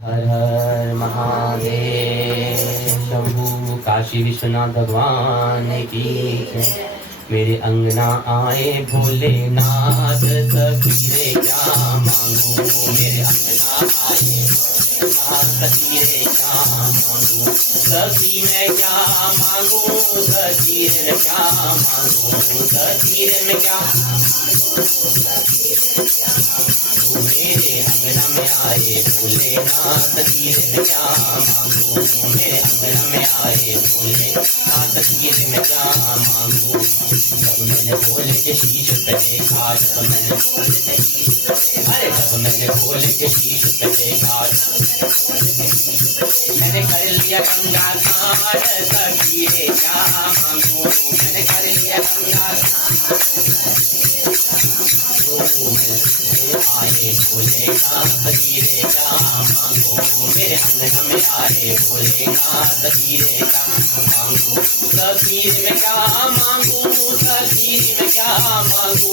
हर हर महादेव शंभु काशी विश्वनाथ भगवान की जय। मेरे अंगना आए भोलेनाथ सखी रे क्या मांगू। मेरे अंगना आए भोलेनाथ सखी रे क्या मांगू। सखी मैं क्या मांगू, सखी रे मैं क्या मांगू, सखी रे मैं क्या मेरे अंगना में आए भोलेनाथ सखी रे मैं क्या मांगू। मेरे अंगना में आए भोलेनाथ सखी रे मैं क्या मांगू। जब मैंने भोले के शीश पे देखा, जब मैंने भोले के शीश पे देखा, मैंने कर लिया गंगा स्नान सखी रे क्या मांगू। मैंने कर लिया गंगा आए भोलेनाथ सखी रे क्या मांगू। मेरे अंगना में आए भोलेनाथ सखी रे क्या मांगू। सखी रे मैं क्या मांगू, सखी रे मैं क्या मांगू,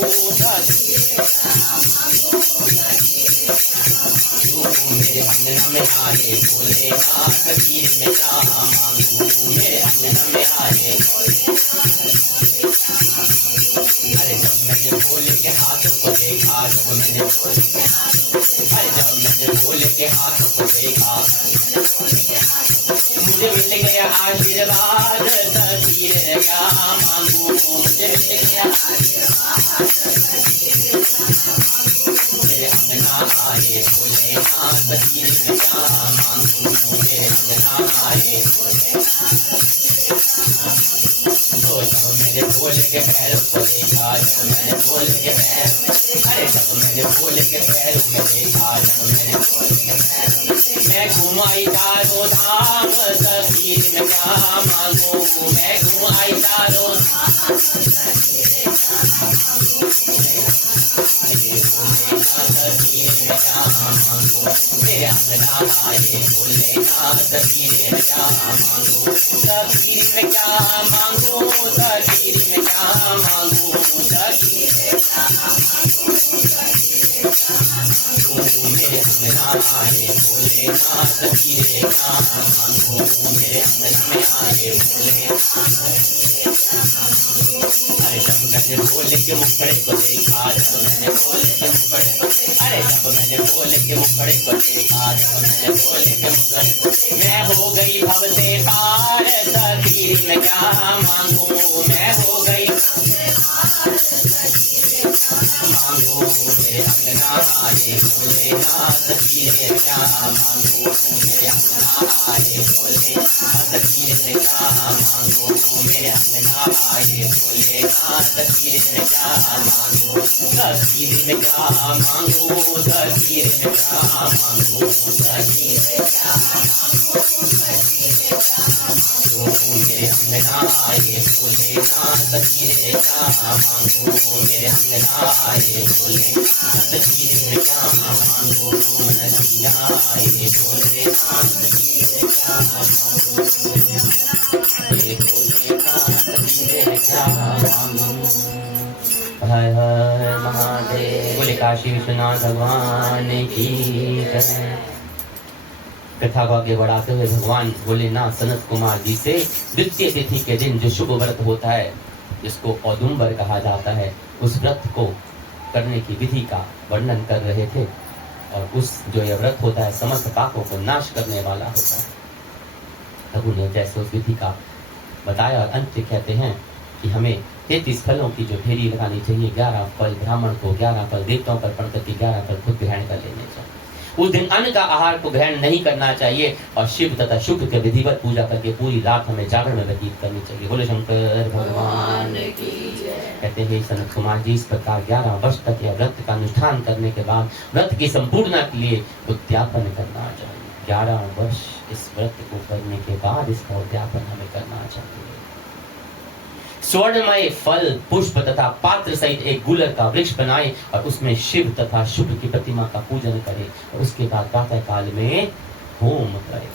मेरे अंगना में आए भोलेनाथ सखी रे मैं क्या मांगू। मेरे अंगना में आए अरे जब मैंने भोले के हाथ को देखा, जब मैंने भोले के हाथ को देखा, मुझे मिल गया आशीर्वाद सखी रे क्या मांगू। मुझे मिल गया मेरे अंगना आए भोलेनाथ सखी रे मैं क्या मांगू। मेरे अंगना आए जब मैंने भोले के पैरों को देखा, जब मैंने भोले के पैर जब मैंने भोले के पैरों में देखा, जब मैंने मैं घुमाई चारों धाम सखी रे मैं क्या मांगू। मैं घुमाई चारों मेरे अंगना आए भोलेनाथ सखी रे मैं क्या मांगू। सखी रे मैं क्या मांगू, सखी रे मैं क्या मांगू, सखी मेरे अंगना आए भोलेनाथ सखी रे क्या मांगू। मेरे अंगना में आए भोले जब मैंने भोले के मुखड़े को देखा, जब मैंने भोले के मुखड़े जब मैंने भोले के मुखड़े को देखा, जब मैंने भोले के मुखड़े मैं हो गई भव से पार सखी रे मैं क्या मांगू। मैं हो गई मांगू। मेरे अंगना आए भोलेनाथ सखी रे क्या मांगू। मेरे अंगना आए भोलेनाथ सखी रे मैं क्या मांगू। मेरे अंगना आए भोलेनाथ सखी रे मैं क्या मांगू। सखी रे मैं क्या मांगू, सखी रे मैं क्या मांगू, सखी रे मेरे अंगना आए भोलेनाथ सखी रे क्या मांगू। मेरे अंगना आए भोलेनाथ सखी रे मैं क्या मांगू। नदिया आए भोलेनाथ सखी रे क्या मांगू। भोलेनाथ सखी रे क्या मांगू। हर हर महादेव। बोले काशी विश्वनाथ भगवान की जय। कथा को आगे बढ़ाते हुए भगवान भोलेनाथ सनत कुमार जी से द्वितीय तिथि के दिन जो शुभ व्रत होता है, जिसको औदुंबर कहा जाता है, उस व्रत को करने की विधि का वर्णन कर रहे थे। और उस जो यह व्रत होता है समस्त पापों को नाश करने वाला होता है। तब उन्हें जैसे उस विधि का बताया और अंत कहते हैं कि हमें 33 फलों की जो ढेरी लगानी चाहिए, 11 फल ब्राह्मण को, 11 फल देवताओं पर अर्पण करके 11 फल खुद ग्रहण कर लेने चाहिए। उस दिन अन्न का आहार को ग्रहण नहीं करना चाहिए और शिव तथा शुक्र के विधिवत पूजा करके पूरी रात हमें जागरण में व्यतीत करनी चाहिए। बोले शंकर भगवान की जय। कहते हैं सनत कुमार जी इस प्रकार 11 वर्ष तक यह व्रत का अनुष्ठान करने के बाद व्रत की संपूर्णता के लिए उद्यापन करना चाहिए। 11 वर्ष इस व्रत को करने के बाद इसका उद्यापन हमें करना चाहिए। स्वर्णमय फल पुष्प तथा पात्र सहित एक गुलर का वृक्ष बनाए और उसमें शिव तथा शुक्र की प्रतिमा का पूजन करें और उसके बाद प्रातः काल में होम करें।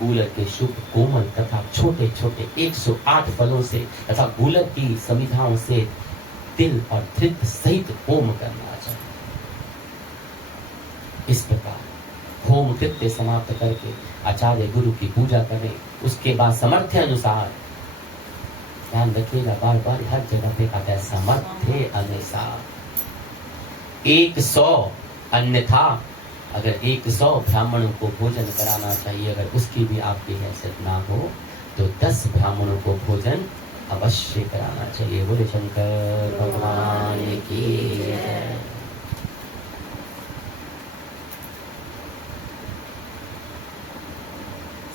गुलर के शुभ कोमल तथा छोटे छोटे 108 फलों से तथा गुलर की समिधाओं से तिल और धृत सहित होम करना चाहिए। इस प्रकार होम कृत्य समाप्त करके आचार्य गुरु की पूजा करें। उसके बाद सामर्थ्य अनुसार, ध्यान रखिएगा, बार बार हर जगह पे कहता है सामर्थ्य अनुसार 100, अन्यथा अगर 100 ब्राह्मणों को भोजन कराना चाहिए, अगर उसकी भी आपकी हैसियत ना हो तो 10 ब्राह्मणों को भोजन अवश्य कराना चाहिए। बोले शंकर भगवान की जय।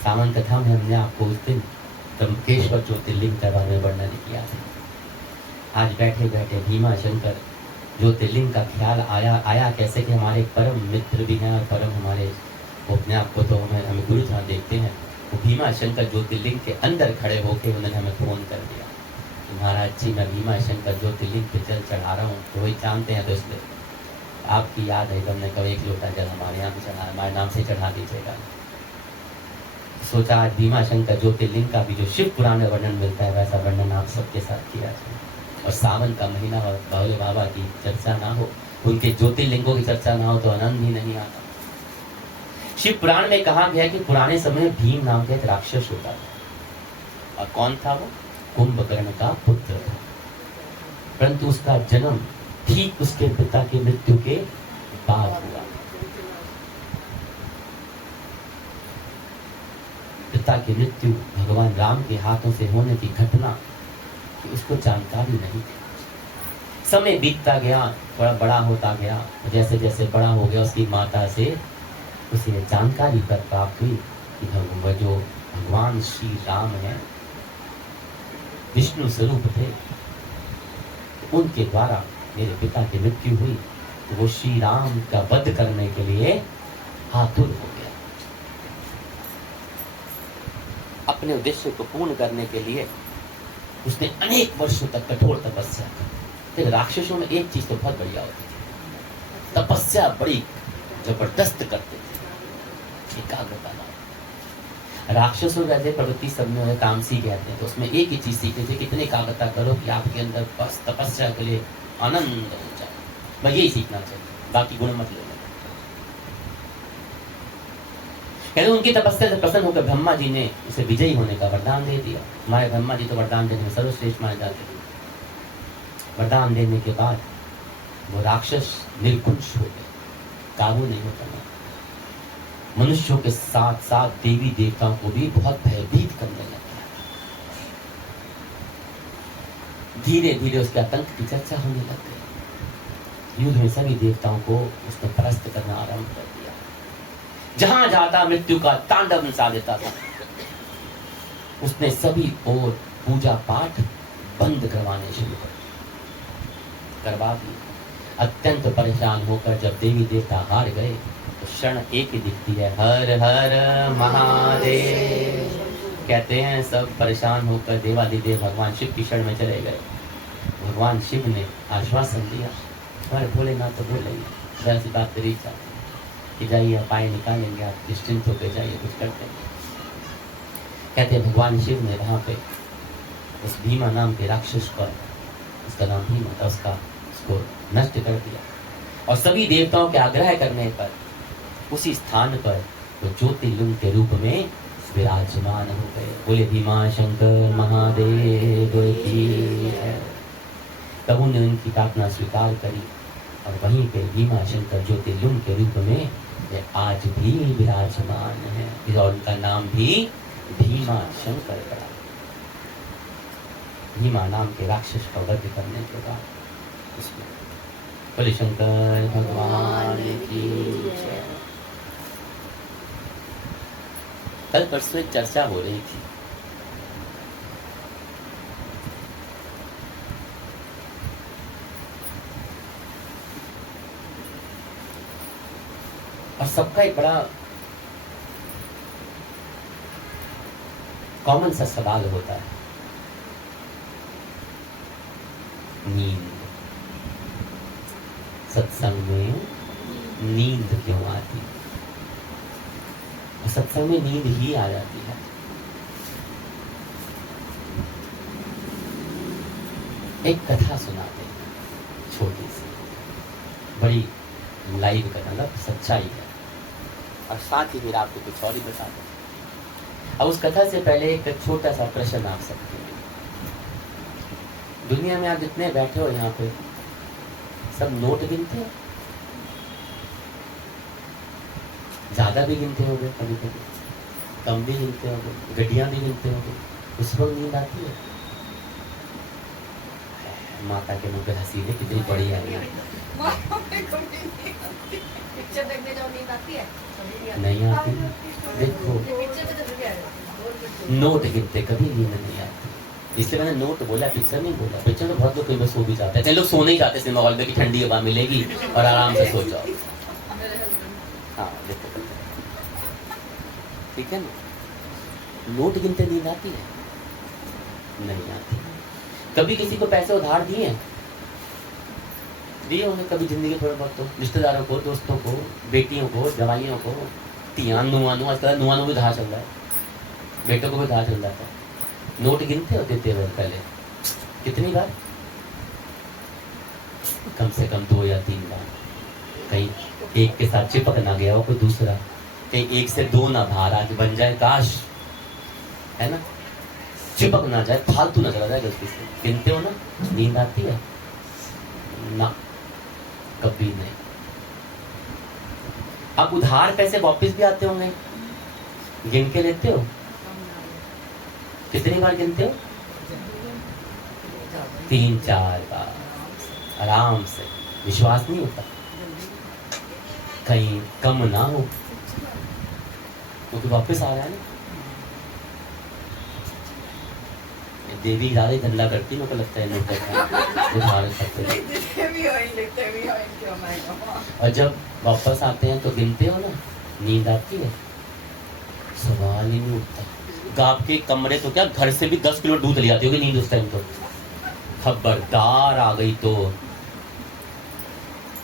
सावन कथा में हमने आपको उस दिन त्र्यंबकेश्वर ज्योतिर्लिंग के बारे में वर्णन किया था। आज बैठे बैठे भीमा शंकर ज्योतिर्लिंग का ख्याल आया कैसे कि हमारे परम मित्र भी हैं और परम हमारे, वो अपने आप को तो हमें गुरु जहाँ देखते हैं, वो भीमा शंकर ज्योतिर्लिंग के अंदर खड़े होकर उन्होंने हमें फोन कर दिया कि महाराज जी मैं भीमा शंकर ज्योतिर्लिंग पे जल चढ़ा रहा हूँ। तो वही जानते हैं, तो इसलिए आपकी याद है, हमने कभी 1 लोटा जल हमारे यहाँ भी चढ़ा, हमारे नाम से चढ़ा दीजिएगा। सोचा आज भीमा शंकर ज्योतिर्लिंग का भी जो शिव पुराण में वर्णन मिलता है वैसा वर्णन आप सबके साथ किया जाए। और सावन का महीना और भोले बाबा की चर्चा ना हो, उनके ज्योतिर्लिंगों की चर्चा ना हो तो आनंद ही नहीं आता। शिव पुराण में कहा गया कि पुराने समय भीम नाम का एक राक्षस होता था। और कौन था वो? कुंभकर्ण का पुत्र था। परंतु उसका जन्म ठीक उसके पिता की मृत्यु के बाद हुआ। पिता की मृत्यु भगवान राम के हाथों से होने की घटना कि उसको जानकारी नहीं थी। समय बीतता गया, थोड़ा बड़ा होता गया, जैसे जैसे बड़ा हो गया उसकी माता से उसे जानकारी प्राप्त हुई कि वह जो भगवान श्री राम है विष्णु स्वरूप थे, उनके द्वारा मेरे पिता की मृत्यु हुई, तो वो श्री राम का वध करने के लिए आतुर हो गया। अपने उद्देश्य को पूर्ण करने के लिए उसने अनेक वर्षों तक कठोर तपस्या की। राक्षसों में एक चीज तो बहुत बढ़िया होती थी, तपस्या बड़ी जबरदस्त करते थे, एकाग्रता। राक्षसों जैसे प्रवृत्ति सब में तामसी कहते हैं, तो उसमें एक ही चीज सीखे थे, कितनी एकाग्रता करो कि आपके अंदर बस तपस्या के लिए आनंद हो जाए। मैं यही सीखना चाहिए, बाकी गुण मत लेना। कहते उनकी तपस्या से प्रसन्न होकर ब्रह्मा जी ने उसे विजयी होने का वरदान दे दिया। हमारे ब्रह्मा जी तो वरदान देने में सर्वश्रेष्ठ माने जाते हैं। वरदान देने के बाद वो राक्षस निर्कुंश हो गए, काबू नहीं होता ना। मनुष्यों के साथ साथ देवी देवताओं को भी बहुत भयभीत करने लग गया। धीरे धीरे उसके आतंक की चर्चा होने लग गई। युद्ध में सभी देवताओं को उसने परास्त करना आरंभ कर दिया। जहां जाता मृत्यु का तांडव मचा देता था। उसने सभी और पूजा पाठ बंद करवाने शुरू करवा दिए। अत्यंत परेशान होकर जब देवी देवता हार गए तो शरण एक ही दिखती है, हर हर महादेव। कहते हैं सब परेशान होकर देवादिदेव भगवान शिव की शरण में चले गए। भगवान शिव ने आश्वासन दिया, हमारे भोलेनाथ तो बोलेंगे, जरा सी बात करी जाती कि जाइए अपाय निकालेंगे, आप निश्चिंत होकर जाइए, कुछ करते हैं। कहते हैं भगवान शिव ने वहाँ पे उस भीमा नाम के राक्षस को, उसका नाम भीमा था, उसको नष्ट कर दिया। और सभी देवताओं के आग्रह करने पर उसी स्थान पर वो ज्योतिर्लिंग के रूप में विराजमान हो गए। बोले भीमा शंकर महादेव की जय। तब उन्होंने उनकी प्रार्थना स्वीकार करी और वहीं पे भीमा शंकर ज्योतिर्लिंग के रूप में वे आज भी विराजमान है। और उनका नाम भी भीमा शंकर पड़ा। भीमा नाम के राक्षस का वध करने के बाद उसमें बोले शंकर भगवान की जय। कल परसों एक चर्चा हो रही थी, और सबका एक बड़ा कॉमन सा सवाल होता है, नींद। सत्संग में नींद क्यों आती है? सत्संग में नींद ही आ जाती है। एक कथा सुनाते हैं, छोटी सी, बड़ी लाइव कथा, मतलब सच्चाई है। और साथ ही फिर आपको कुछ और ही बता दो। अब उस कथा से पहले एक छोटा सा प्रश्न आप सकते हैं। दुनिया में आप जितने बैठे हो यहाँ पे सब नोट गिनते हो? ज्यादा भी गिनते होगे, कभी कभी कम भी गिनते होगे, गड्डियां भी गिनते होगे। उस वक्त नींद आती है? माता के मुंह पे हंसी है, कितनी बड़ी आई है। पिक्चर देखने जाओ, नींद आती है? नहीं आती। देखो नोट गिनते कभी नींद नहीं आती, इसलिए मैंने नोट बोला, पिक्चर नहीं बोला। पिक्चर तो बहुत लोग कई बार सो भी जाते हैं, कई लोग सोने ही जाते हैं सिनेमा हॉल में कि ठंडी हवा मिलेगी और आराम से सो जाओ। हाँ देखो, ठीक है ना, नोट गिनते नींद आती है? नहीं आती। कभी किसी को पैसे उधार दिए हैं? दिए होंगे कभी जिंदगी थोड़े बहुत तो, रिश्तेदारों को, दोस्तों को, बेटियों को, जवाइयों को, तियान नुआनु, आजकल नुआनु भी उधार चल रहा है, बेटों को भी उधार चल रहा था। नोट गिनते हो देते हुए पहले कितनी बार? कम से कम 2 या 3 बार। कहीं एक के साथ चिपक ना गया हो कोई दूसरा, कहीं एक से 2 ना महाराज बन जाए, काश, है ना, चिपक ना जाए, फालतू ना चला जाए गलती से। गिनते हो ना? नींद आती है ना? कभी नहीं। अब उधार पैसे वापस भी आते होंगे, गिन के लेते हो? कितनी बार गिनते हो? 3-4 बार आराम से। विश्वास नहीं होता कहीं कम ना हो, क्योंकि वापस आ रहा है ना। देवी ज्यादा धंधा करती है, मेरे को लगता है लोग उधार करते हैं। और जब वापस आते हैं तो गिनते हो ना? नींद आती है? सवाल ही नहीं उठता। आपके कमरे तो क्या, घर से भी 10 किलो दूध ले आती होगी नींद उस टाइम तो। खबरदार आ गई तो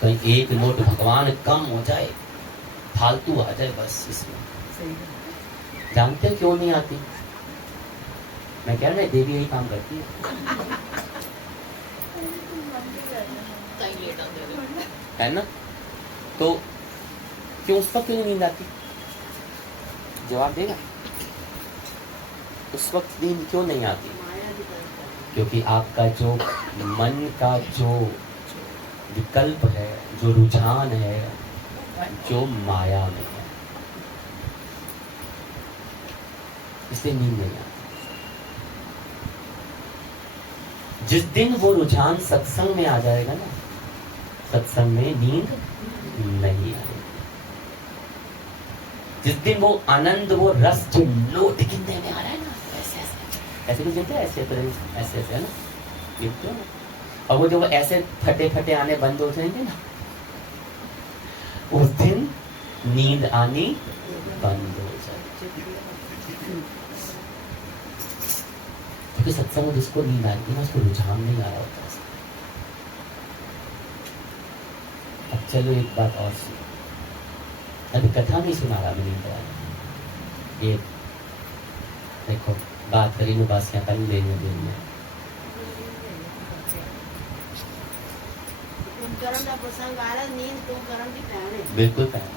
कहीं एक नोट भगवान कम हो जाए, फालतू आ जाए बस इसमें। जानते क्यों नहीं आती? मैं कह रहा हूँ देवी यही काम करती है ना? तो क्यों उस वक्त क्यों नींद आती? जवाब देगा। उस वक्त नींद क्यों नहीं आती? क्योंकि आपका जो मन का जो विकल्प है, जो रुझान है, जो माया में है, इसलिए नींद नहीं आती। जिस दिन वो रुझान सत्संग में आ जाएगा ना, सत्संग में नींद नहीं आएगी। जिस दिन वो आनंद, वो रस जो नोट गिनने में आ रहा है ना, ऐसे ऐसे ऐसे भी गिनते हैं, ऐसे ऐसे ऐसे है ना, गिनते हो ना। और वो जो ऐसे फटे फटे आने बंद हो जाएंगे ना, उस दिन नींद आनी बंद हो जाएगी। क्योंकि सत्संग में जिसको नींद आती है उसको रुझान नहीं आ रहा होता। अब चलो एक बात और सुनो, अभी कथा नहीं सुना रहा मैं, नींद आ रहा। ये देखो बात करी में बासियां कल लेने देने, बिल्कुल पहले।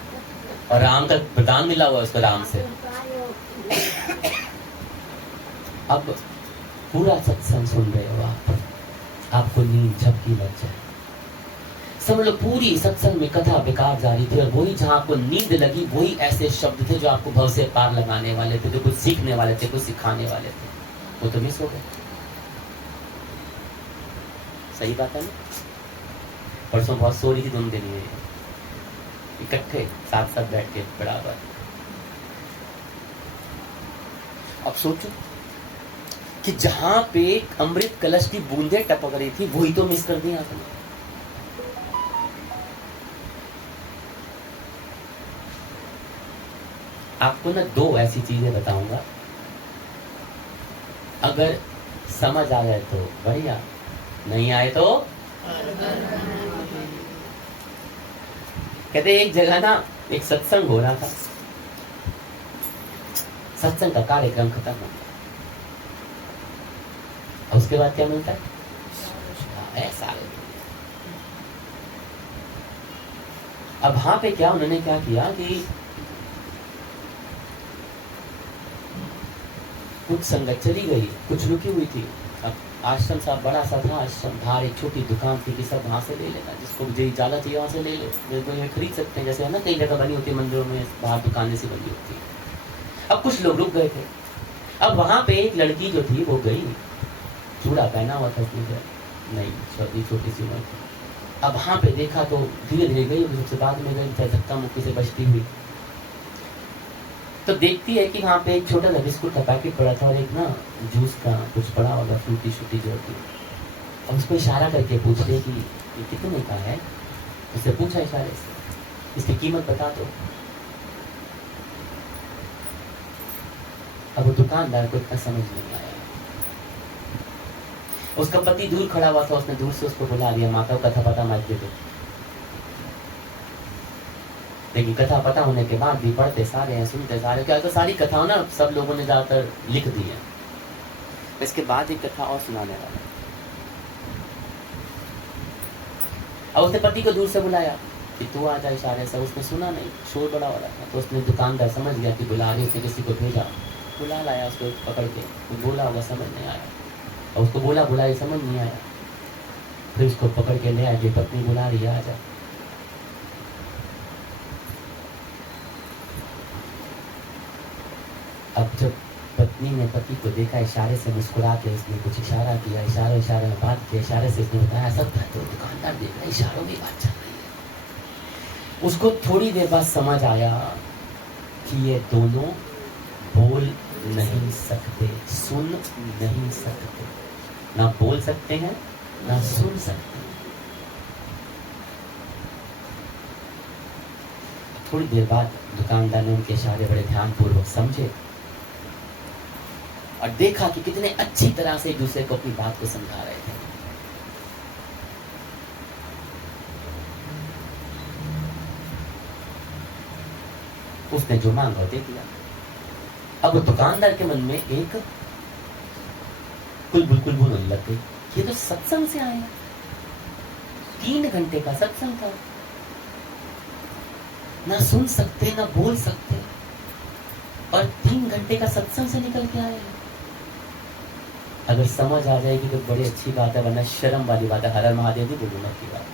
और राम का वरदान मिला हुआ उसको राम से। अब पूरा सत्संग सुन रहे हो आप, आपको नींद झपकी लग जाए, समझ लो पूरी सत्संग में कथा बेकार जा रही थी, और वही जहां आपको नींद लगी वही ऐसे शब्द थे जो आपको भव से पार लगाने वाले थे, जो कुछ सीखने वाले थे, कुछ सिखाने वाले थे, वो तो मिस हो गए। सही बात है ना? परसों बहुत सो रही थी तुम दिन में, इकट्ठे साथ साथ बैठ के बराबर। अब सोचो कि जहां पे अमृत कलश की बूंदें टपक रही थी वही तो मिस कर दी आपने। आपको ना 2 ऐसी चीजें बताऊंगा, अगर समझ आ जाए तो बढ़िया, नहीं आए तो कहते एक जगह ना एक सत्संग हो रहा था, सत्संग का कार्यक्रम खत्म हो गया, और उसके बाद क्या मिलता है? ऐसा। अब वहां पे क्या उन्होंने क्या किया कि कुछ संगत चली गई, कुछ रुकी हुई थी। अब आश्रम साहब बड़ा सा था आश्रम, बाहर एक छोटी दुकान थी कि सब वहाँ से ले लेना, जिसको जो ज़्यादा चाहिए वहाँ से ले लो, ये खरीद सकते हैं। जैसे है ना कई जगह बनी होती है मंदिरों में, बाहर दुकानें सी बनी होती है। अब कुछ लोग रुक गए थे। अब वहाँ पे एक लड़की जो थी वो गई, चूड़ा पहना हुआ था उसने, नहीं छोटी सी उम्र थी। अब वहाँ पे देखा तो धीरे धीरे गई, सबसे बाद में गई, धक्का मुक्की से बचती हुई। तो देखती है कि वहाँ पे एक छोटा सा बिस्कुट का पैकेट पड़ा था और एक ना जूस का कुछ पड़ा होगा, फ्रूटी शूटी जो होती है। अब उसको इशारा करके पूछ रही कि ये कितने का है। उससे पूछा इशारे से, इसकी कीमत बता दो। अब वो दुकानदार को इतना समझ नहीं आया। उसका पति दूर खड़ा हुआ था, उसने दूर से उसको बुला लिया, माता को कथा पता माइक दे दो। लेकिन कथा पता होने के बाद भी पढ़ते सारे हैं, सुनते सारे। क्या तो सारी कथाओं ना सब लोगों ने ज्यादातर लिख दी है। इसके बाद एक कथा और सुनाने वाला। अब उसने पति को दूर से बुलाया कि तू आ जा इशारे से। उसने सुना नहीं, शोर बड़ा हो रहा था। तो उसने दुकानदार समझ गया कि बुला रही, उसने किसी को भेजा, बुला लाया उसको पकड़ के। बोला होगा समझ नहीं आया, और उसको बोला बुलाया समझ नहीं आया। फिर उसको पकड़ के ले आया, पत्नी बुला रही है, आ जा। अब जब पत्नी ने पति को देखा, इशारे से मुस्कुरा के उसने कुछ इशारा किया, इशारे में बात किया, इशारे से उसने बताया सब है। तो दुकानदार देख रहा है, इशारों में बात चल रही है। उसको थोड़ी देर बाद समझ आया कि ये दोनों बोल नहीं सकते, सुन नहीं सकते, ना बोल सकते हैं ना सुन सकते हैं। थोड़ी देर बाद दुकानदार ने उनके इशारे बड़े ध्यानपूर्वक समझे और देखा कि कितने अच्छी तरह से एक दूसरे को अपनी बात को समझा रहे थे। उसने जो मांगा दे दिया। अब दुकानदार के मन में एक कुलबुल होने लग गई, ये तो सत्संग से आए, 3 घंटे का सत्संग था, ना सुन सकते ना बोल सकते, और 3 घंटे का सत्संग से निकल के आए। अगर समझ आ जाएगी तो बड़ी अच्छी बात है, वरना शर्म वाली बात है। हर हर महादेव भी बोलूंगा की बात।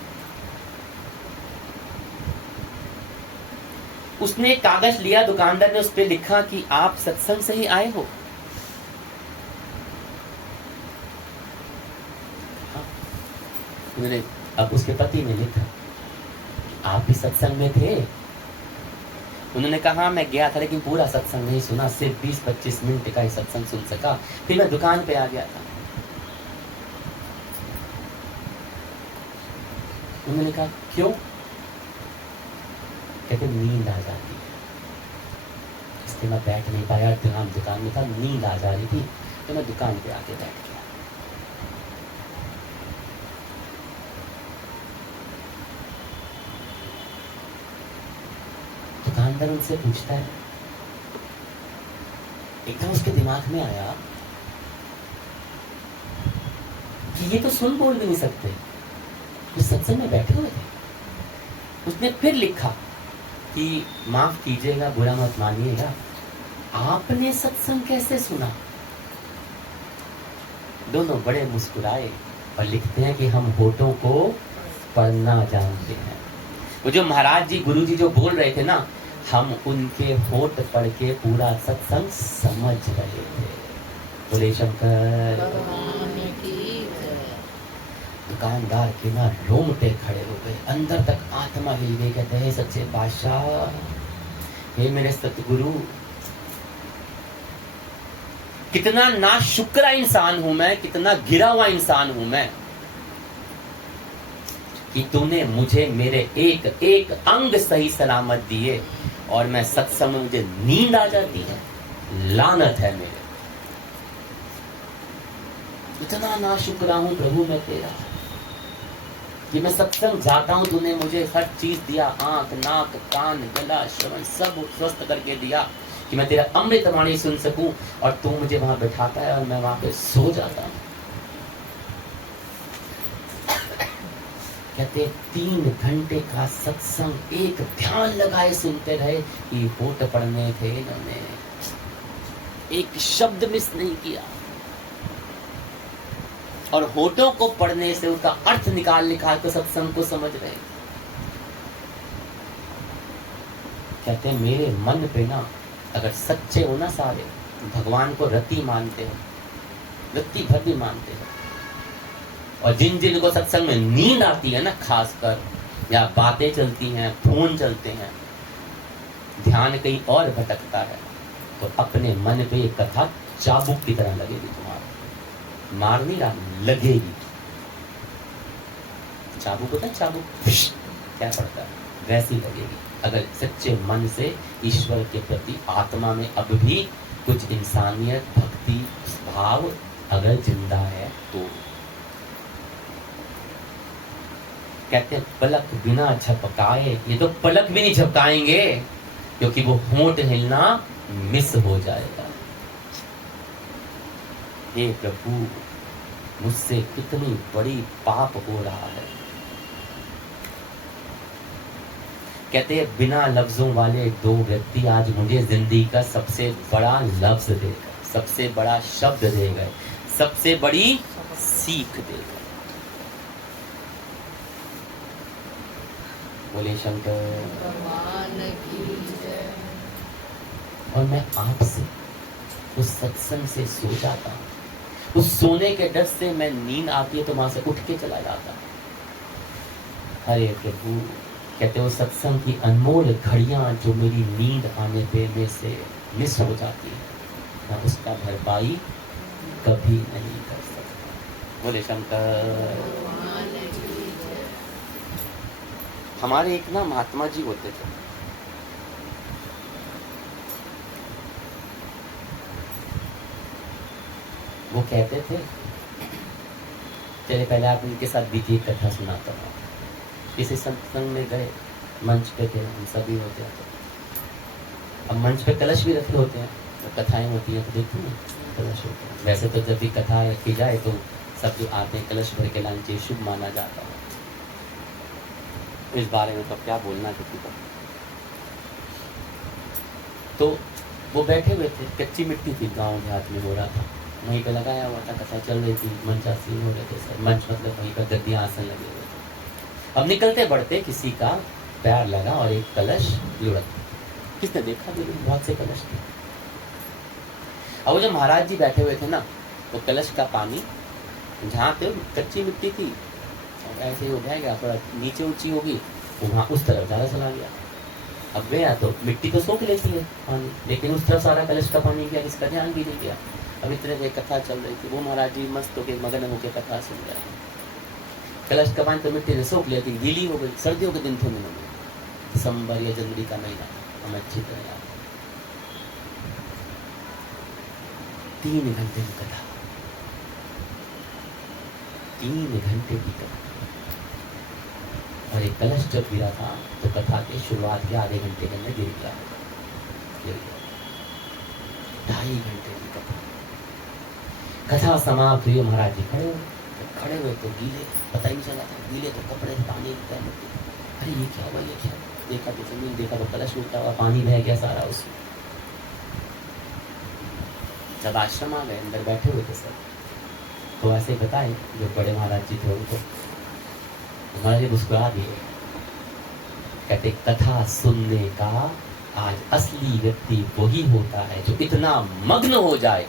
उसने एक कागज लिया, दुकानदार ने उस पर लिखा कि आप सत्संग से ही आए हो। उन्होंने, अब उसके पति ने लिखा आप भी सत्संग में थे। उन्होंने कहा मैं गया था लेकिन पूरा सत्संग नहीं सुना, सिर्फ 20-25 मिनट का ही सत्संग सुन सका, फिर मैं दुकान पे आ गया था। उन्होंने कहा क्यों? कहते नींद आ जाती है, इसलिए मैं बैठ नहीं पाया, ध्यान दुकान में था, नींद आ जा रही थी, तो मैं दुकान पे आके बैठ गया। दुकानदार उनसे पूछता है, एकदम उसके दिमाग में आया कि ये तो सुन बोल भी नहीं सकते, तो सत्संग में बैठे हुए थे। उसने फिर लिखा कि माफ कीजिएगा, बुरा मत मानिएगा, आपने सत्संग कैसे सुना? दोनों बड़े मुस्कुराए और लिखते हैं कि हम होठों को पढ़ना जानते हैं। वो जो महाराज जी गुरु जी जो बोल रहे थे ना, हम उनके होठ पढ़ के पूरा सत्संग समझ रहे थे। बोले शंकर। दुकानदार के ना रोंगटे खड़े हो गए, अंदर तक आत्मा हिल गई। कहते हैं सच्चे बादशाह, हे मेरे सतगुरु, कितना नाशुक्रा इंसान हूं मैं, कितना गिरा हुआ इंसान हूं मैं कि तूने मुझे मेरे एक एक अंग सही सलामत दिए और मैं सत्संग में मुझे नींद आ जाती है। लानत है मेरे, इतना नाशुक्रा हूं प्रभु मैं तेरा कि मैं सत्संग जाता हूं, तूने मुझे हर चीज दिया, आंख नाक कान गला श्रवण सब स्वस्थ करके दिया कि मैं तेरा अमृत वाणी सुन सकूं, और तू मुझे वहां बैठाता है और मैं वहां पे सो जाता हूं। कहते 3 घंटे का सत्संग एक ध्यान लगाए सुनते रहे कि होठ पढ़ने थे इन्होंने, एक शब्द मिस नहीं किया, और होठों को पढ़ने से उसका अर्थ निकाल तो सत्संग को समझ रहे। कहते हैं मेरे मन पे ना अगर सच्चे हो ना सारे, भगवान को रति मानते हो, रत्ती भर भी मानते हो, और जिन जिन को सत्संग में नींद आती है ना, खासकर या बातें चलती हैं, फोन चलते हैं, ध्यान कहीं और भटकता है, तो अपने मन पे एक कथा चाबुक की तरह लगेगी तुम्हारा, मार नहीं रहा, लगेगी। चाबुक होता है, चाबुक क्या पड़ता है, वैसी लगेगी अगर सच्चे मन से ईश्वर के प्रति आत्मा में अब भी कुछ इंसानियत, भक्ति भाव अगर जिंदा है तो। कहते हैं पलक बिना झपकाए, ये तो पलक भी नहीं झपकाएंगे क्योंकि वो होंठ हिलना मिस हो जाएगा। हे प्रभु, मुझसे कितनी बड़ी पाप हो रहा है। कहते हैं बिना लफ्जों वाले दो व्यक्ति आज मुझे जिंदगी का सबसे बड़ा लफ्ज दे गए, सबसे बड़ा शब्द दे गए, सबसे बड़ी सीख दे गए। बोले शंकर भगवान की जय। और मैं आपसे उस सत्संग से सो जाता हूँ, उस सोने के डर से मैं नींद आती है तो वहां से उठ के चला जाता हूँ। हरे प्रभु, कहते हो सत्संग की अनमोल घड़ियां जो मेरी नींद आने पे में से मिस हो जाती है, मैं उसका भरपाई कभी नहीं कर सकता। बोले शंकर। भगवान की जय। हमारे एक ना महात्मा जी होते थे, वो कहते थे, चले पहले आप इनके साथ बीती एक कथा सुनाता हूँ। किसी सत्संग में गए, मंच पे थे, हम सभी होते हैं, अब मंच पे कलश भी रखे होते हैं, तो कथाएं होती हैं तो देखते हैं कलश होते हैं। वैसे तो जब भी कथा रखी जाए तो सब जो आते हैं कलश भर के लाने चाहिए, शुभ माना जाता है। इस बारे में तो क्या बोलना किसी को। तो वो बैठे हुए थे, कच्ची मिट्टी थी, गांव देहात में हो रहा था, वहीं पे लगाया हुआ था, कथा चल रही थी, मंच आसीन हो रहे थे सर, मंच मतलब वहीं पर गद्दियां आसन लगे हुए थे। अब निकलते बढ़ते किसी का पैर लगा और एक कलश लुढ़क, किसने देखा भी नहीं, बहुत से कलश थे। अब वो जो महाराज जी बैठे हुए थे ना, वो कलश का पानी जहाँ पे कच्ची मिट्टी थी ऐसे ही हो गया, थोड़ा नीचे ऊंची होगी, तो वहाँ उस तरफ ज़्यादा चला गया। अब गया तो मिट्टी तो सोख लेती है पानी, लेकिन उस तरफ सारा कलश का पानी गया, इसका ध्यान भी नहीं गया। अब इतने देर कथा चल रही थी, वो महाराज जी मस्त होकर मगन होकर कथा सुन रहे हैं। कलश का पानी तो मिट्टी ने सोख लिया, गीली हो गई। सर्दियों के दिन थे, महीनों में दिसंबर या जनवरी का महीना, हमें अच्छी तरह याद। 3 घंटे की कथा, 3 घंटे की कथा, और एक कलश जब गिरा था तो कथा की शुरुआत के आधे घंटे के अंदर गिर गया। 2.5 घंटे की कथा, कथा समाप्त हुई, महाराज जी खड़े हुए तो गीले, पता ही नहीं चला था, गीले तो कपड़े, पानी मिट्टी। अरे ये क्या हुआ, ये क्या? देखा तो जमीन, देखा तो कलश उठा हुआ, पानी बह गया सारा उसमें। जब आश्रम आ गए, अंदर बैठे हुए थे सब, तो ऐसे बताए जो बड़े महाराज जी थे उनको, महाराज जी मुस्कुरा दिए, कहते कथा सुनने का आज असली व्यक्ति वही होता है जो इतना मग्न हो जाए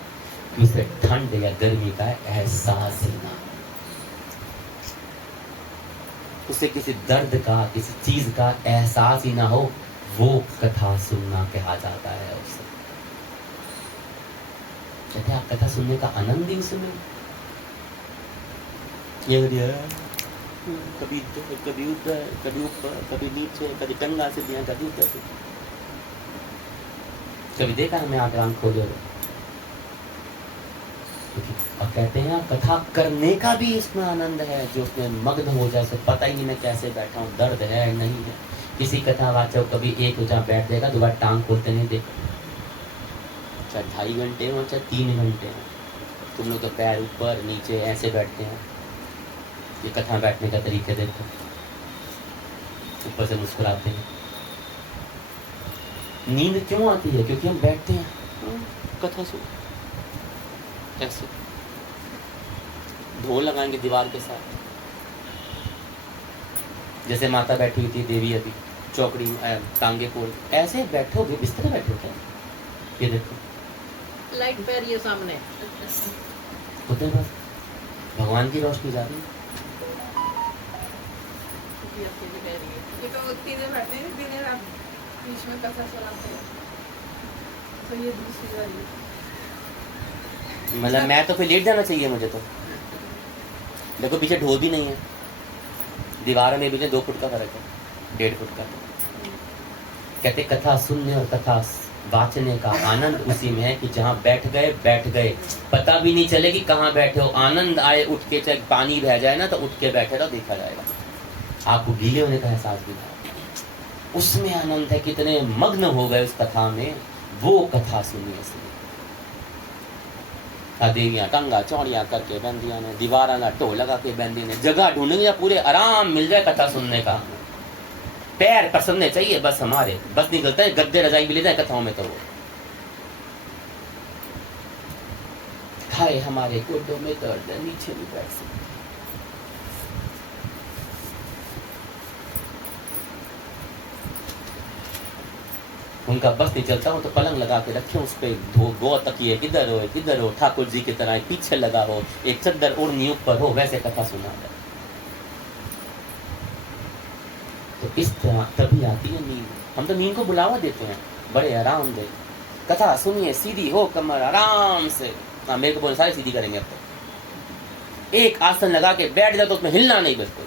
कि उसे ठंड या गर्मी का एहसास ही ना, उसे किसी दर्द का, किसी चीज का एहसास ही ना हो, वो कथा सुनना कहा जाता है उसे। कहते आप कथा सुनने का आनंद ही सुने, ये कभी कभी उधर, कभी ऊपर, कभी नीचे, कभी टंगा से दिया, कभी उधर से। कभी देखा हमें आकर आंख खोले, और कहते हैं कथा करने का भी इसमें आनंद है, जो उसमें मग्न हो जाए, उसे पता ही नहीं मैं कैसे बैठा हूँ, दर्द है नहीं है। किसी कथा वाचक कभी एक जहाँ बैठ जाएगा, दोबारा टांग खोलते नहीं देखा, चाहे 2.5 घंटे हो चाहे 3 घंटे हो, तुम लोग तो पैर ऊपर नीचे ऐसे बैठते हैं। ये कथा बैठने का तरीके देखो, ऊपर से मुस्कुराते हैं। नींद क्यों आती है? क्योंकि हम बैठते हैं, कथा सुन, ऐसे ढोल लगाएंगे दीवार के साथ, जैसे माता बैठी हुई थी देवी अभी चौकड़ी टांगे खोल ऐसे बैठोगे, बिस्तर बैठे हो क्या? ये देखो लाइट पैर ये सामने उधर बस भगवान की रोशनी जा रही है। ये तो तीनों बैठते हैं, दिन रात बीच में कथा चलाते हैं, तो ये दूसरी वाली मतलब मैं तो फिर लेट जाना चाहिए मुझे तो। देखो पीछे ढोल भी नहीं है, दीवार में भी 2 फुट का फर्क है, 1.5 फुट का। कहते कथा सुनने और कथा वाचने का आनंद उसी में है कि जहाँ बैठ गए, पता भी नहीं चले कि कहाँ बैठे हो। आनंद आए उठ के, चाहे पानी बह जाए ना तो उठ के बैठे रहो, देखा जाएगा। आपको गीले होने का एहसास भी नहीं, उसमें आनंद है। कितने मग्न हो गए उस कथा में, वो कथा सुनिए इसलिए। देवियां टंगा चौड़ियां करके बंदियां ने, दीवारा ना ढोल लगा के बंदी ने, जगह ढूंढेंगे पूरे आराम मिल जाए कथा सुनने का। पैर पसंदने चाहिए बस हमारे, बस निकलता है गद्दे रजाई भी ले जाए कथाओं में तो वो खाए हमारे गोडों में दर्द है, नीचे भी बैठ सकते। उनका बस नहीं चलता हो तो पलंग लगा के रखे, उस पे दो तकिए, किधर हो ठाकुर जी की तरह पीछे लगा हो, एक चद्दर ओढ़नी ऊपर हो, वैसे कथा सुना जाए। तो इस तरह तभी आती है नींद। हम तो नींद को बुलावा देते हैं, बड़े आराम दे कथा सुनिए, सीधी हो कमर आराम से। हाँ मेरे को बोले सारे सीधी करेंगे अब तो। एक आसन लगा के बैठ जाओ तो उसमें हिलना नहीं बिल्कुल,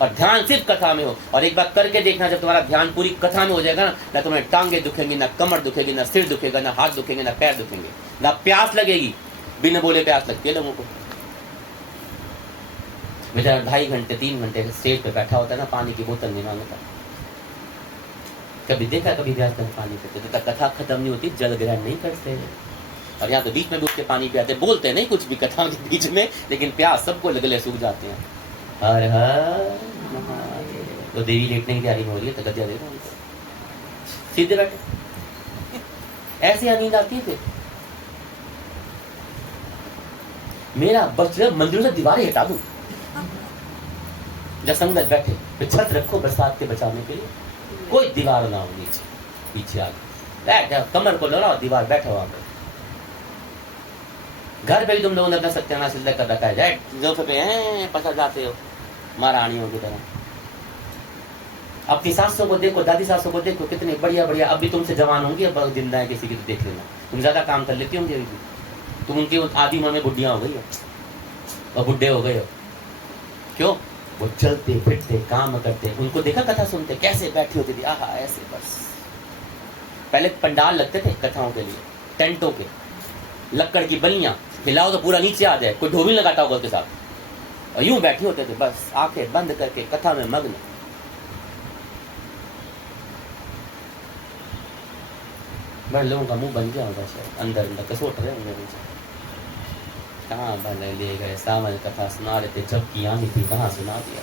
और ध्यान सिर्फ कथा में हो। और एक बार करके देखना, जब तुम्हारा ध्यान पूरी कथा में हो जाएगा ना तुम्हें टांगे दुखेंगी, ना कमर दुखेगी, ना सिर दुखेगा, ना हाथ दुखेंगे, ना पैर दुखेंगे, ना प्यास लगेगी। बिना बोले प्यास लगती है लोगों को। बेचारा 2.5 घंटे 3 घंटे स्टेज पे बैठा होता है ना, पानी की बोतल नहीं मांगता। कभी देखा कभी व्यास में पानी पीते, जब तक कथा खत्म नहीं होती जल ग्रहण नहीं करते। और यहाँ तो बीच में भी उठ के पानी पियाते, बोलते नहीं कुछ भी कथा के बीच में, लेकिन प्यास सबको गले सूख जाते हैं। हर हर महादेव। तो देवी लेटने की तैयारी हो रही है, तो गद्या देखो सीधे बैठे, ऐसी नींद आती है। फिर मेरा बच मंदिरों से दीवारें हटा दूं, जब संगत बैठे फिर छत रखो बरसात के बचाने के लिए, कोई दीवार ना हो नीचे पीछे आगे बैठ जाओ, कमर को लड़ाओ, दीवार बैठो वहां पे। घर पे भी तुम लोगों ने अपना सत्यानाश कर रखा है, जो पे पसंद जाते हो महारानियों की तरह। अपनी सासों को देखो, दादी सासों को देखो, कितने बढ़िया बढ़िया, अभी तुमसे जवान होंगी, अब जिंदा है किसी की तो देख लेना। तुम ज्यादा काम कर लेती होंगी, तुम उनकी आधी उम्र में बुढ़िया हो गई हो और बुढ़े हो गए हो। क्यों? वो चलते फिरते काम करते, उनको देखा कथा सुनते कैसे बैठी होती थी, आहा ऐसे। बस पहले पंडाल लगते थे कथाओं के लिए, टेंटों के, लक्कड़ की बलियां, हिलाओ तो पूरा नीचे आ जाए, कोई ढोल लगाता होगा उसके साथ, और यूं बैठी होते थे बस आंखें बंद करके कथा में मग्न। बड़े लोगों का मुंह बन गया होगा शायद, अंदर अंदर कसोट रहे होंगे मुझे, कहाँ भले ले गए सावन कथा सुना रहे थे, जबकि आनी थी कहाँ सुना दिया।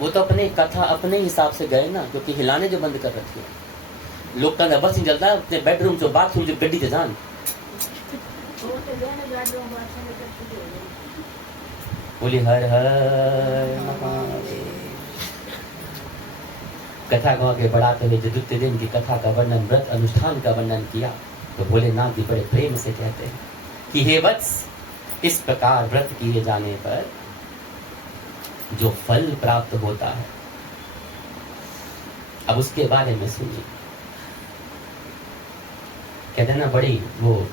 वो तो अपने कथा अपने हिसाब से गए ना, क्योंकि हिलाने जो बंद कर रखी है लोग का बस नहीं चलता है, अपने बेडरूम जो बाथरूम जो गड्डी से जान बोली हर हर महादेव। कथा को आगे बढ़ाते हुए जो द्वितीय दिन की कथा का वर्णन, व्रत अनुष्ठान का वर्णन किया, तो भोलेनाथ जी बड़े प्रेम से कहते हैं कि हे वत्स, इस प्रकार व्रत किए जाने पर जो फल प्राप्त होता है, अब उसके बारे में सुनिए। कहते हैं ना, बड़ी वो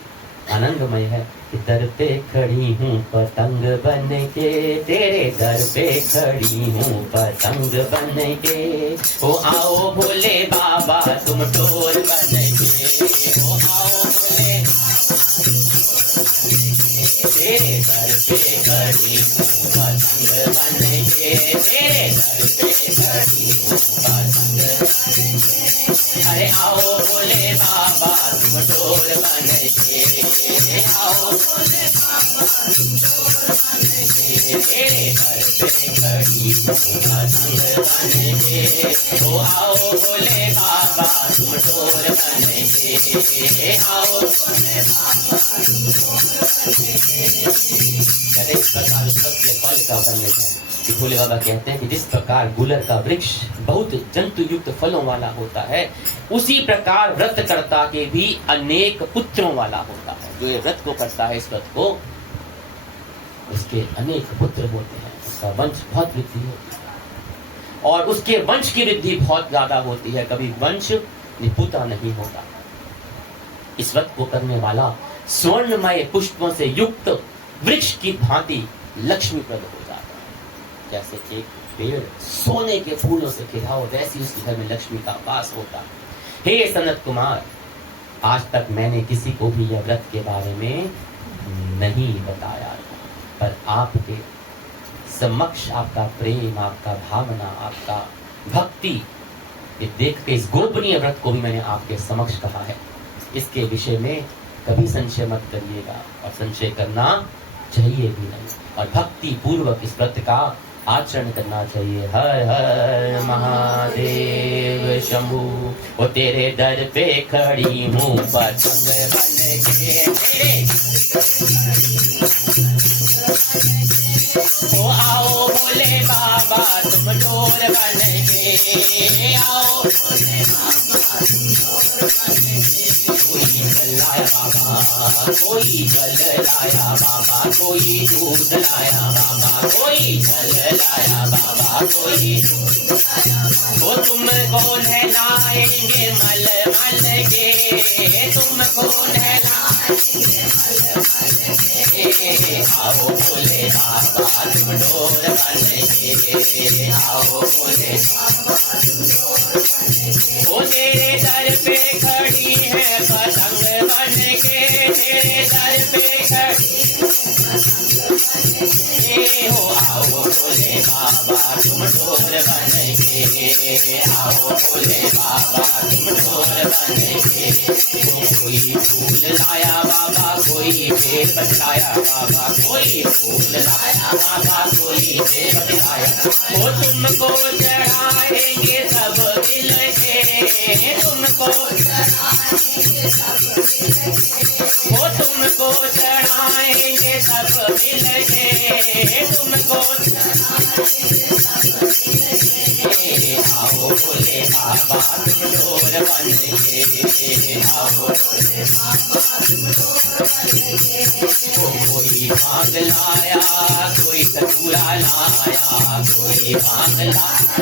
आनंदमय है कि दर पे खड़ी हूँ पतंग बन के, तेरे दर पे खड़ी हूँ पतंग बन के, ओ आओ भोले बाबा तुम डोर बन के, ओ आओ भोले, तेरे दर पे खड़ी हूँ पतंग बन के तेरे दर पे खड़ी हूँ पतंग। अरे आओ भोले बाबा तुम डोर बन के, आओ भोले बाबा तेरे दर पे खड़ी हूँ पतंग बन के। ओ आओ भोले बाबा तुम डोर बन के, आओ भोले बाबा। इस प्रकार सत्य फल का वर्णन है कि भोले बाबा कहते हैं कि जिस प्रकार गुलर का वृक्ष बहुत जंतु युक्त फलों वाला होता है, उसी प्रकार व्रतकर्ता के भी अनेक पुत्रों वाला होता है। जो ये व्रत को करता है, इस व्रत को, उसके अनेक पुत्र होते हैं, उसका वंश बहुत वृद्धि होती है और उसके वंश की वृद्धि बहुत ज्यादा होती है। कभी वंश निपुता नहीं होता। इस व्रत को करने वाला स्वर्णमय पुष्पों से युक्त वृक्ष की भांति लक्ष्मीप्रद हो जाता है। जैसे एक पेड़ सोने के फूलों से खिला हो, वैसी उसके घर में लक्ष्मी का वास होता है। हे सनत कुमार, आज तक मैंने किसी को भी यह व्रत के बारे में नहीं बताया, पर आपके समक्ष आपका प्रेम, आपका भावना, आपका भक्ति, ये देख के इस गोपनीय व्रत को भी मैंने आपके समक्ष कहा है। इसके विषय में कभी संशय मत करिएगा और संशय करना चाहिए भी नहीं, और भक्ति पूर्वक इस व्रत का आचरण करना चाहिए। हर हर महादेव शंभु, वो तेरे दर पे खड़ी हूँ पतंग बन के तेरे। ओ आओ भोले बाबा तुम डोर बन के, आओ भोले बाबा कोई जल लाया बाबा, कोई जल लाया बाबा, कोई दूध लाया बाबा, कोई जल लाया बाबा, कोई दूध लाया। वो तुमको नहलाएंगे मल मल के, तुमको नहलाएंगे मल मल के। आओ भोले बाबा तुम डोर बन के, आओ भोले बाबा तुम डोर बन के। वो तेरे दर पे खड़ी है पतंग बन के, तेरे दर पे खड़ी हो। आओ भोले बाबा तुम डोर बन के, आओ भोले बाबा तुम डोर बन के। कोई फूल लाया बाबा, कोई बेल लाया बाबा, कोई फूल लाया बाबा, कोई बेल लाया। वो तुमको चढ़ाएंगे सब मिल के, तुमको चढ़ाएंगे सब मिल के। वो तुमको चढ़ाएंगे सब मिल के, तुमको चढ़ाएंगे सब मिल के। आओ भोले बाबा तुम डोर बन के, आओ भोले बाबा तुम डोर बन के। कोई भांग लाया, कोई धतूरा लाया, कोई भांग लाया,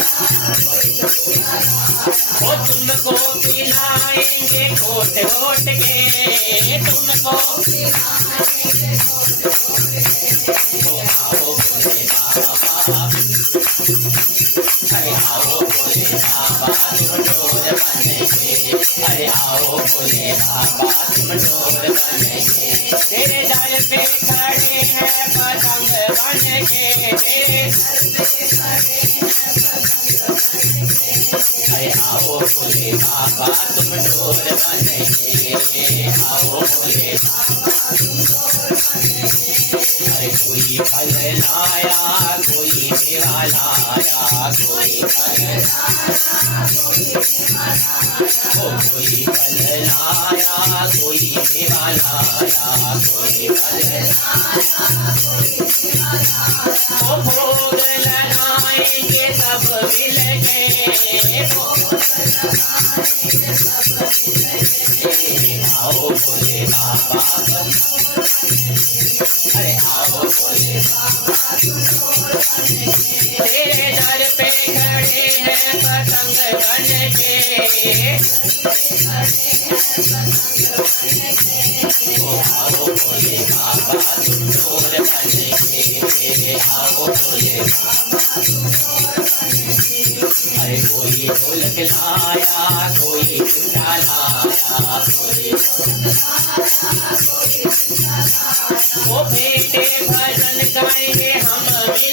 कोई धतूरा लाया। वो तुमको पिलाएंगे घोट घोट के, तुमको पिलाएंगे घोट घोट के। आओ भोले बाबा, अरे आओ भोले बाबा तुम डोर बन के, अरे आओ भोले बाबा तुम डोर बन के। तेरे दर पे खड़े हैं पतंग बन के, तेरे दर पे खड़े हैं पतंग बन के। अरे आओ भोले बाबा तुम डोर बन के, आओ भोले बाबा तुम डोर बन के। अरे कोई फल लाया, कोई मेवा लाया, कोई फल लाया, कोई मेवा लाया। ओ कोई फल लाया, कोई मेवा लाया, कोई फल लाया, कोई मेवा लाया। ओ भोग लगाएंगे सब मिल के, भोग लगाएंगे सब मिल के। आओ भोले बाबा, अरे आओ भोले बाबा तुम डोर बन के। तेरे दर पे खड़े हैं पतंग बन के, ओ आओ भोले बाबा तुम डोर बन के, आओ भोले बाबा तुम डोर बन के। अरे कोई ढोलक लाया, कोई डंडा लाया, कोई ढोलक लाया, कोई डंडा लाया। ओ बेटे भजन गाएंगे हम मिल